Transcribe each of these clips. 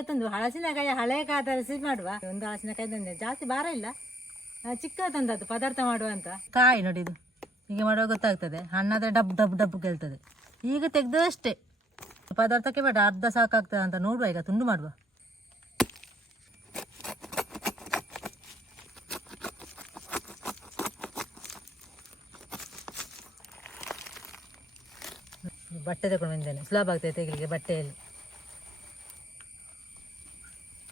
ಇವತ್ತೊಂದು ಹಳಸಿನಕಾಯಿ ಹಳೆ ಕಾದ ರೆಸಿಪಿ ಮಾಡುವ. ಒಂದು ಹಳಸಿನಕಾಯಿ ತಂದೆ, ಜಾಸ್ತಿ ಭಾರ ಇಲ್ಲ, ಚಿಕ್ಕ ತಂದದ್ದು ಪದಾರ್ಥ ಮಾಡುವ ಅಂತ. ಕಾಯಿ ನೋಡಿ, ಇದು ಹೀಗೆ ಮಾಡುವಾಗ ಗೊತ್ತಾಗ್ತದೆ. ಹಣ್ಣಾದ್ರೆ ಡಬ್ ಡಬ್ ಡಬ್ ಕೇಳ್ತದೆ. ಈಗ ತೆಗ್ದಷ್ಟೇ ಪದಾರ್ಥಕ್ಕೆ ಬೇಡ, ಅರ್ಧ ಸಾಕಾಗ್ತದೆ ಅಂತ ನೋಡುವ. ಈಗ ತುಂಡು ಮಾಡುವ. ಬಟ್ಟೆ ತಗೊಂಡು ಬಂದೇನೆ, ಸುಲಭ ಆಗ್ತದೆ ತೆಗಿಲಿಕ್ಕೆ. ಬಟ್ಟೆಯಲ್ಲಿ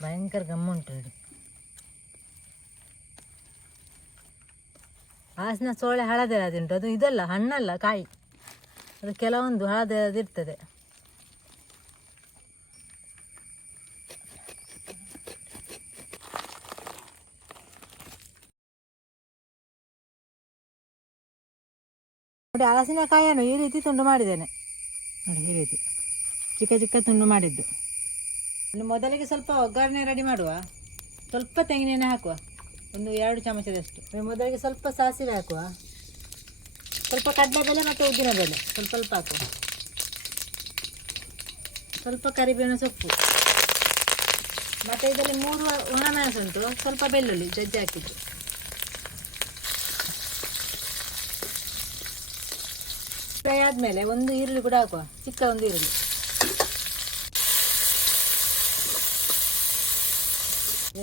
ಭಯಂಕರ ಗಮ್ಮುಂಟು ನೋಡಿ. ಹಲಸಿನ ಸೋಳೆ ಹಳದೆ ಅದುಂಟು, ಅದು ಇದಲ್ಲ, ಹಣ್ಣಲ್ಲ, ಕಾಯಿ. ಅದು ಕೆಲವೊಂದು ಹಳದೆ ಇರ್ತದೆ. ನೋಡಿ, ಹಲಸಿನಕಾಯಿಯನ್ನು ಈ ರೀತಿ ತುಂಡು ಮಾಡಿದ್ದೇನೆ ನೋಡಿ. ಈ ರೀತಿ ಚಿಕ್ಕ ಚಿಕ್ಕ ತುಂಡು ಮಾಡಿದ್ದು. ಇನ್ನು ಮೊದಲಿಗೆ ಸ್ವಲ್ಪ ಒಗ್ಗರಣೆ ರೆಡಿ ಮಾಡುವ. ಸ್ವಲ್ಪ ತೆಂಗಿನೆಣ್ಣೆ ಹಾಕುವ, ಒಂದು 2 ಚಮಚದಷ್ಟು. ಮೊದಲಿಗೆ ಸ್ವಲ್ಪ ಸಾಸಿವೆ ಹಾಕುವ, ಸ್ವಲ್ಪ ಕಡಲೆಬೇಳೆ ಮತ್ತು ಉದ್ದಿನಬೇಳೆ ಸ್ವಲ್ಪ ಸ್ವಲ್ಪ ಹಾಕುವ, ಸ್ವಲ್ಪ ಕರಿಬೇವಿನ ಸೊಪ್ಪು, ಮತ್ತು ಇದರಲ್ಲಿ 3 ಒಣಮೆಣಸು ಉಂಟು, ಸ್ವಲ್ಪ ಬೆಳ್ಳುಳ್ಳಿ ಜಜ್ಜಿ ಹಾಕಿದ್ದು. ಫ್ರೈ ಆದಮೇಲೆ ಒಂದು ಈರುಳ್ಳಿ ಕೂಡ ಹಾಕುವ, ಚಿಕ್ಕ ಒಂದು ಈರುಳ್ಳಿ.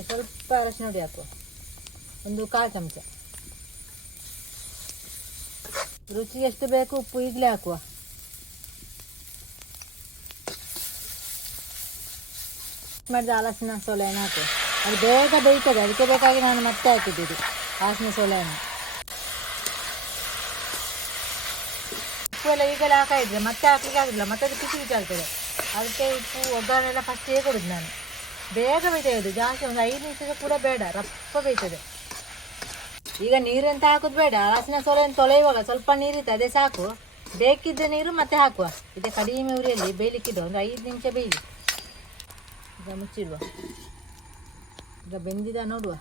ಸ್ವಲ್ಪ ಅರಶಿನ ಹುಡಿ ಹಾಕುವ, ಒಂದು 1/4 ಚಮಚ. ರುಚಿಗೆ ಎಷ್ಟು ಬೇಕು ಉಪ್ಪು ಈಗಲೇ ಹಾಕುವ. ಮಾಡಿದ ಹಲಸಿನ ಸೋಲೆಯನ್ನು ಹಾಕುವ. ಅದು ಬೇಗ ಬೇಯ್ತದೆ, ಅದಕ್ಕೆ ಬೇಕಾಗಿ ನಾನು ಮತ್ತೆ ಹಾಕಿದ್ದು ಹಲಸಿನ ಸೋಲೆಯನ್ನು. ಉಪ್ಪು ಎಲ್ಲ ಈಗಲೇ ಹಾಕಿದ್ರೆ ಮತ್ತೆ ಹಾಕ್ಲಿಕ್ಕೆ ಆಗೋದಿಲ್ಲ, ಮತ್ತೆ ಅದು ಪಿಚಿ ಪಿಚಿ ಆಗ್ತದೆ. ಅದಕ್ಕೆ ಉಪ್ಪು ಒಗ್ಗರಣೆ ಎಲ್ಲ ಫಸ್ಟೇ ಕೊಡುದು ನಾನು. ಬೇಗ ಬೇಯ್ತದೆ, ಜಾಸ್ತಿ ಒಂದು 5 ನಿಮಿಷ ಕೂಡ ಬೇಡ, ರಪ್ಪ ಬೇಯ್ತದೆ. ಈಗ ನೀರು ಅಂತ ಹಾಕೋದು ಬೇಡ, ಹಲಸಿನ ಸೋಲೆಯನ್ನು ತೊಳೆಯುವಾಗ ಸ್ವಲ್ಪ ನೀರಿತ್ತು, ಅದೇ ಸಾಕು. ಬೇಕಿದ್ದ ನೀರು ಮತ್ತೆ ಹಾಕುವ. ಇದೆ ಕಡಿಮೆ ಉರಿಯಲ್ಲಿ ಬೇಯಲಿಕ್ಕಿದ್ದು, ಒಂದು 5 ನಿಮಿಷ ಬೇಯಲಿ. ಈಗ ಮುಚ್ಚಿಡುವ. ಈಗ ಬೆಂದಿದ ನೋಡುವ.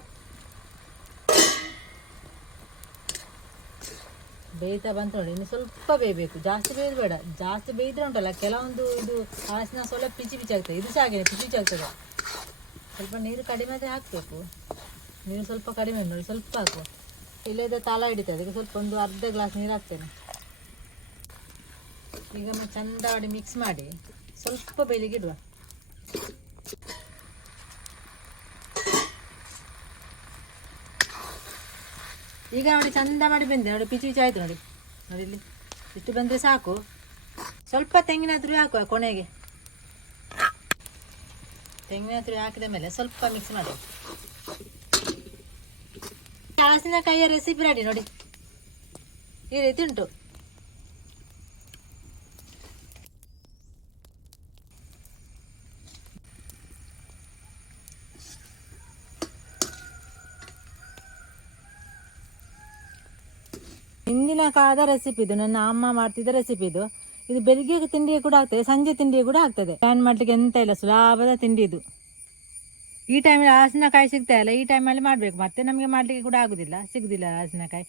ಬೇಯ್ತಾ ಬಂತು ನೋಡಿ. ಇನ್ನು ಸ್ವಲ್ಪ ಬೇಯಬೇಕು, ಜಾಸ್ತಿ ಬೇಯ್ದು ಬೇಡ. ಜಾಸ್ತಿ ಬೇಯಿದ್ರೆ ಉಂಟಲ್ಲ, ಕೆಲವೊಂದು ಇದು ಹಲಸಿನ ಸೋಲೆ ಪಿಚಿ ಪಿಚಿ ಆಗ್ತದೆ. ಇದು ಸಹ ಹಾಗೆ ಪಿಚಿ ಪಿಚಿ ಆಗ್ತದೆ. ಸ್ವಲ್ಪ ನೀರು ಕಡಿಮೆ ಆದರೆ ಹಾಕಬೇಕು. ನೀರು ಸ್ವಲ್ಪ ಕಡಿಮೆ ನೋಡಿ, ಸ್ವಲ್ಪ ಹಾಕುವ. ಇಲ್ಲದ ತಳ ಹಿಡಿತದೆ. ಅದಕ್ಕೆ ಸ್ವಲ್ಪ ಒಂದು ಅರ್ಧ ಗ್ಲಾಸ್ ನೀರು ಹಾಕ್ತೇನೆ. ಈಗ ಚಂದ ಮಾಡಿ ಮಿಕ್ಸ್ ಮಾಡಿ ಸ್ವಲ್ಪ ಬೇಯಲಿಕ್ಕೆ ಇಡುವ. ಈಗ ನೋಡಿ ಚಂದ ಮಾಡಿ ಬೆಂದೆ ನೋಡಿ, ಪಿಚಿ ಪಿಚಿ ಆಯ್ತು ನೋಡಿ. ನೋಡಿ ಇಲ್ಲಿ ಇಷ್ಟು ಬಂದರೆ ಸಾಕು. ಸ್ವಲ್ಪ ತೆಂಗಿನ ತುರಿ ಹಾಕುವ ಕೊನೆಗೆ. ತೆಂಗಿನ ತುರಿ ಹಾಕಿದ ಮೇಲೆ ಸ್ವಲ್ಪ ಮಿಕ್ಸ್ ಮಾಡಿ. ಹಲಸಿನಕಾಯಿಯ ರೆಸಿಪಿ ರೆಡಿ ನೋಡಿ. ಈ ರೀತಿ ಉಂಟು. ಹಿಂದಿನ ಕಾಲದ ರೆಸಿಪಿ ಇದು, ನನ್ನ ಅಮ್ಮ ಮಾಡ್ತಿದ್ದ ರೆಸಿಪಿ ಇದು. ಇದು ಬೆಳಿಗ್ಗೆ ತಿಂಡಿಗೆ ಕೂಡ ಆಗ್ತದೆ, ಸಂಜೆ ತಿಂಡಿಗೆ ಕೂಡ ಆಗ್ತದೆ. ಪ್ಲಾನ್ ಮಾಡ್ಲಿಕ್ಕೆ ಎಂತ ಇಲ್ಲ, ಸುಲಭದ ತಿಂಡಿ ಇದು. ಈ ಟೈಮಲ್ಲಿ ಹಲಸಿನಕಾಯಿ ಸಿಗ್ತಾ ಇಲ್ಲ, ಈ ಟೈಮಲ್ಲಿ ಮಾಡಬೇಕು. ಮತ್ತೆ ನಮಗೆ ಮಾಡಲಿಕ್ಕೆ ಕೂಡ ಆಗುದಿಲ್ಲ, ಸಿಗುದಿಲ್ಲ ಹಲಸಿನಕಾಯಿ.